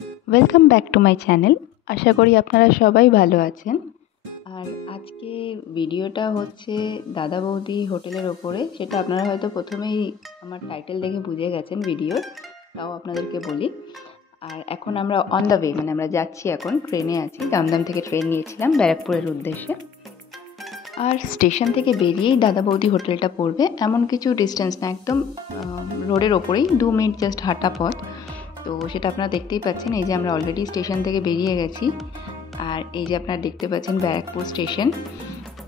Welcome back to my channel. আশা করি আপনারা সবাই ভালো আছেন। আর আজকে ভিডিওটা হচ্ছে দাদা বৌদি হোটেলের ওপরে। সেটা আপনারা হয়তো প্রথমেই আমার টাইটেল দেখে বুঝে গেছেন ভিডিওর, তাও আপনাদেরকে বলি। আর এখন আমরা অন দ্য ওয়ে, মানে আমরা যাচ্ছি, এখন ট্রেনে আছি। দমদম থেকে ট্রেন নিয়েছিলাম ব্যারাকপুরের উদ্দেশ্যে। আর স্টেশন থেকে বেরিয়েই দাদা বৌদি হোটেলটা পড়বে, এমন কিছু ডিস্টেন্স না, একদম রোডের ওপরেই 2 মিনিট জাস্ট হাঁটা পথ। তো সেটা আপনারা দেখতেই পাচ্ছেন, এই যে আমরা অলরেডি স্টেশন থেকে বেরিয়ে গেছি। আর এই যে আপনারা দেখতে পাচ্ছেন ব্যারাকপুর স্টেশন।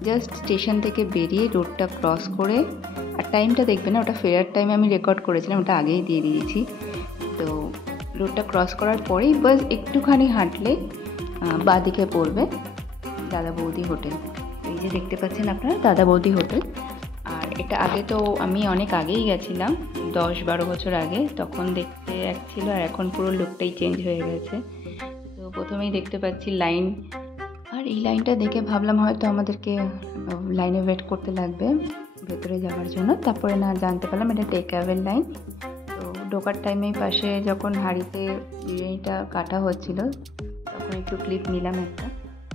জাস্ট স্টেশন থেকে বেরিয়ে রোডটা ক্রস করে, আর টাইমটা দেখবেন না, ওটা ফেরার টাইমে আমি রেকর্ড করেছিলাম, ওটা আগেই দিয়ে দিয়েছি। তো রোডটা ক্রস করার পরেই বাস একটুখানি হাঁটলে বাঁদিকে পড়বে দাদা বৌদি হোটেল। এই যে দেখতে পাচ্ছেন আপনারা দাদা বৌদি হোটেল। আর এটা আগে তো আমি অনেক আগেই গেছিলাম, 10-12 বছর আগে। তখন দেখতে এক ছিল, আর এখন পুরো লুকটাই চেঞ্জ হয়ে গেছে। তো প্রথমেই দেখতে পাচ্ছি লাইন, আর এই লাইনটা দেখে ভাবলাম হয়তো আমাদেরকে লাইনে ওয়েট করতে লাগবে ভেতরে যাওয়ার জন্য। তারপরে না জানতে পারলাম এটা টেক অ্যাওয়ের লাইন। তো ঢোকার টাইমে পাশে যখন হাঁড়িতে বিরিয়ানিটা কাটা হচ্ছিল, তখন একটু ক্লিপ নিলাম একটা।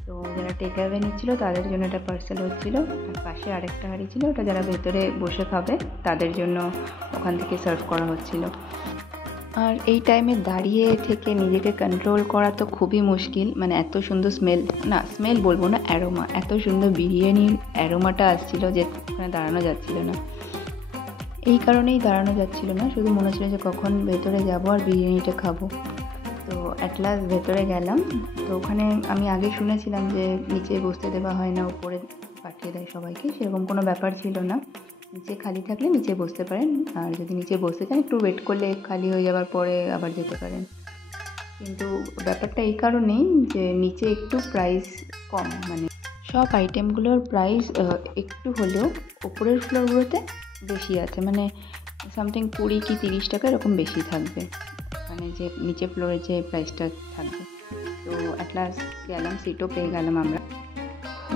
তো যারা টেক অ্যাওয়ে নিচ্ছিল তাদের জন্য এটা পার্সেল হচ্ছিল, আর পাশে আরেকটা হাঁড়ি ছিল, ওটা যারা ভেতরে বসে খাবে তাদের জন্য ওখান থেকে সার্ভ করা হচ্ছিল। আর এই টাইমে দাঁড়িয়ে থেকে নিজেকে কন্ট্রোল করা তো খুবই মুশকিল, মানে এত সুন্দর স্মেল বলবো না, অ্যারোমা, এত সুন্দর বিরিয়ানির অ্যারোমাটা আসছিল যে ওখানে দাঁড়ানো যাচ্ছিল না। এই কারণেই দাঁড়ানো যাচ্ছিল না, শুধু মনে হচ্ছিল যে কখন ভেতরে যাব আর বিরিয়ানিটা খাবো। তো অ্যাট লাস্ট ভেতরে গেলাম। তো ওখানে আমি আগে শুনেছিলাম যে নিচে বসতে দেওয়া হয় না, উপরে পাঠিয়ে দেয় সবাইকে। সেরকম কোনো ব্যাপার ছিল না, নিচে খালি থাকলে নিচে বসতে পারেন, আর যদি নিচে বসতে চান একটু ওয়েট করলে খালি হয়ে যাওয়ার পরে আবার যেতে পারেন। কিন্তু ব্যাপারটা এই কারণেই যে নিচে একটু প্রাইস কম, মানে সব আইটেমগুলোর প্রাইস একটু হলেও উপরের ফ্লোরগুলোতে বেশি আছে, মানে সামথিং 20 কি 30 টাকা এরকম বেশি থাকবে, মানে যে নিচে ফ্লোরে যে প্রাইসটা থাকবে। তো অ্যাট লাস্ট গেলাম, সিটও পেয়ে গেলাম আমরা।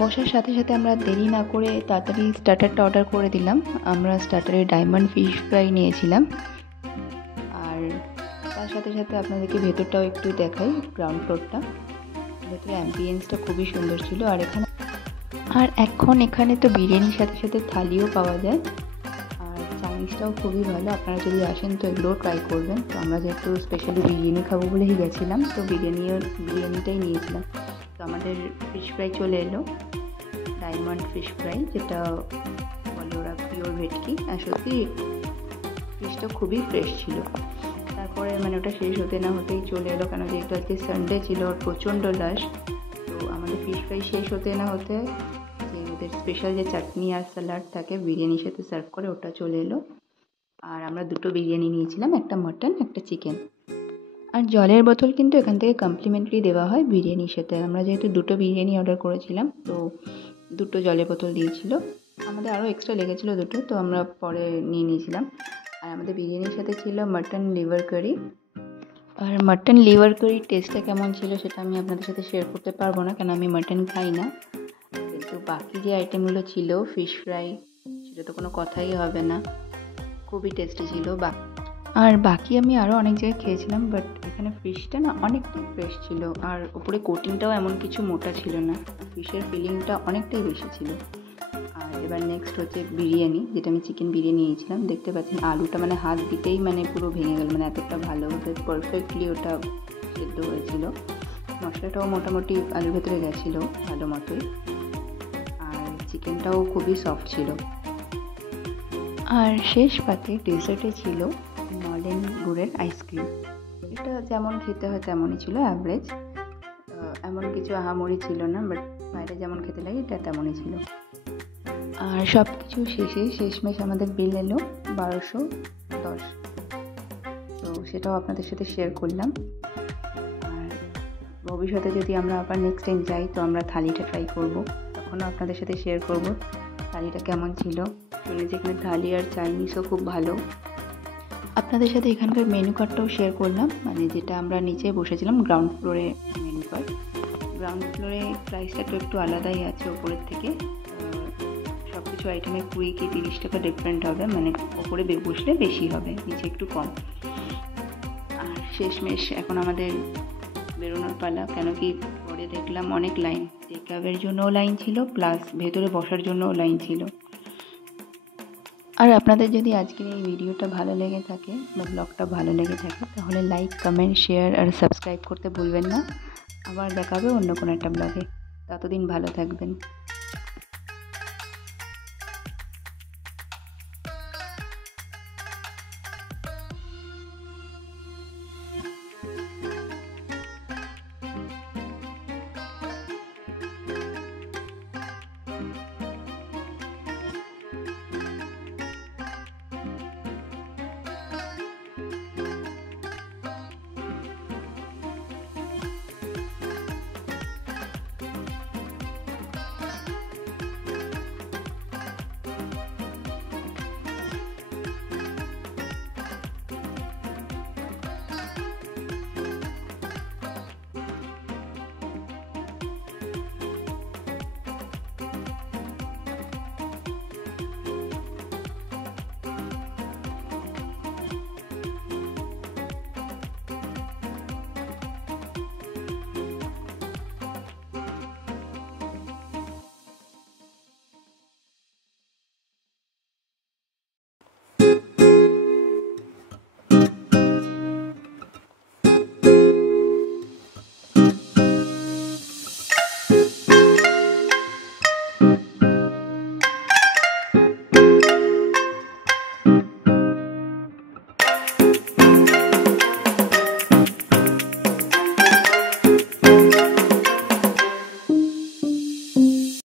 বসার সাথে সাথে আমরা দেরি না করে তাড়াতাড়ি স্টার্টারটা অর্ডার করে দিলাম। আমরা স্টার্টারে ডায়মন্ড ফিশ ফ্রাই নিয়েছিলাম। আর তার সাথে সাথে আপনাদেরকে ভেতরটাও একটু দেখাই, গ্রাউন্ড ফ্লোরটা। ভেতরে অ্যাম্বিয়েন্সটা খুবই সুন্দর ছিল। আর এখন এখানে তো বিরিয়ানির সাথে সাথে থালিও পাওয়া যায়, আর চাইনিজটাও খুবই ভালো। আপনারা যদি আসেন তো এগুলোও ট্রাই করবেন। তো আমরা যেহেতু স্পেশালি বিরিয়ানি খাবো বলেই গেছিলাম, তো বিরিয়ানিটাই নিয়েছিলাম। তো আমাদের ফিশ ফ্রাই চলে এলো, ডায়মন্ড ফিশ ফ্রাই, যেটা বলে ওরা পিওর ভেটকি। আর সত্যি ফিশটা খুবই ফ্রেশ ছিল। তারপরে মানে ওটা শেষ হতে না হতেই চলে এলো, কেন যেহেতু আজকে সানডে ছিল, প্রচণ্ড লাশ। তো আমাদের ফিশ ফ্রাই শেষ হতে না হতে যে ওদের স্পেশাল যে চাটনি আর স্যালাড থাকে বিরিয়ানির সাথে সার্ভ করে, ওটা চলে এলো। আর আমরা 2টো বিরিয়ানি নিয়েছিলাম, একটা মাটন, একটা চিকেন। আর জলের বোতল কিন্তু এখান থেকে কমপ্লিমেন্টারি দেওয়া হয় বিরিয়ানির সাথে। আমরা যেহেতু 2টো বিরিয়ানি অর্ডার করেছিলাম, তো 2টো জলের বোতল দিয়েছিল। আমাদের আরও এক্সট্রা লেগেছিলো 2টো, তো আমরা পরে নিয়ে নিয়েছিলাম। আর আমাদের বিরিয়ানির সাথে ছিল মাটন লিভার কারি। আর মাটন লিভার কারির টেস্টটা কেমন ছিল সেটা আমি আপনাদের সাথে শেয়ার করতে পারবো না, কারণ আমি মাটন খাই না। কিন্তু বাকি যে আইটেমগুলো ছিল, ফিশ ফ্রাই, সেটা তো কোনো কথাই হবে না, খুবই টেস্টি ছিল। আর বাকি আমি আরও অনেক জায়গায় খেয়েছিলাম, বাট এখানে ফিশটা না অনেকটাই ফ্রেশ ছিল, আর উপরে কোটিংটাও এমন কিছু মোটা ছিল না, ফিশের ফিলিংটা অনেকটাই বেশি ছিল। আর এবার নেক্সট হচ্ছে বিরিয়ানি, যেটা আমি চিকেন বিরিয়ানি নিয়েছিলাম। দেখতে পাচ্ছেন আলুটা মানে হাত দিতেই মানে পুরো ভেঙে গেল, মানে এতটা ভালোভাবে পারফেক্টলি ওটা সেদ্ধ হয়েছিল। মশলাটাও মোটামুটি আলুর ভেতরে গেছিলো ভালো মতোই, আর চিকেনটাও খুবই সফট ছিল। আর শেষ পাতে ডেজার্টে ছিল নলেন গুড়ের আইসক্রিম। এটা যেমন খেতে হয় তেমনই ছিল, অ্যাভারেজ, এমন কিছু আহামরি ছিল না, বাট বাইরে যেমন খেতে লাগে এটা তেমনই ছিল। আর সব কিছু শেষমেশ আমাদের বিল এলো 1210। তো সেটাও আপনাদের সাথে শেয়ার করলাম। আর ভবিষ্যতে যদি আমরা আবার নেক্সট টাইম যাই, তো আমরা থালিটা ট্রাই করব, তখনও আপনাদের সাথে শেয়ার করব থালিটা কেমন ছিল। শুনেছি এখানে থালি আর চাইনিজও খুব ভালো। আপনাদের সাথে এখানকার মেনু কার্ডটাও শেয়ার করলাম, মানে যেটা আমরা নিচে বসেছিলাম গ্রাউন্ড ফ্লোরে মেনু কার্ড। গ্রাউন্ড ফ্লোরে প্রাইসটা তো একটু আলাদাই আছে ওপরের থেকে। সব কিছু আইটেমে 20 কি 30 টাকা ডিফারেন্ট হবে, মানে ওপরে বসলে বেশি হবে, নিচে একটু কম। আর শেষমেশ এখন আমাদের বেরোনোর পালা। কেন কি পরে দেখলাম অনেক লাইন, টেকআপের জন্যও লাইন ছিল, প্লাস ভেতরে বসার জন্যও লাইন ছিল। আর আপনাদের যদি আজকের এই ভিডিওটা ভালো লেগে থাকে বা ব্লগটা ভালো লেগে থাকে তাহলে লাইক, কমেন্ট, শেয়ার আর সাবস্ক্রাইব করতে ভুলবেন না। আবার দেখা হবে অন্য কোনো একটা ব্লগে। ততদিন ভালো থাকবেন।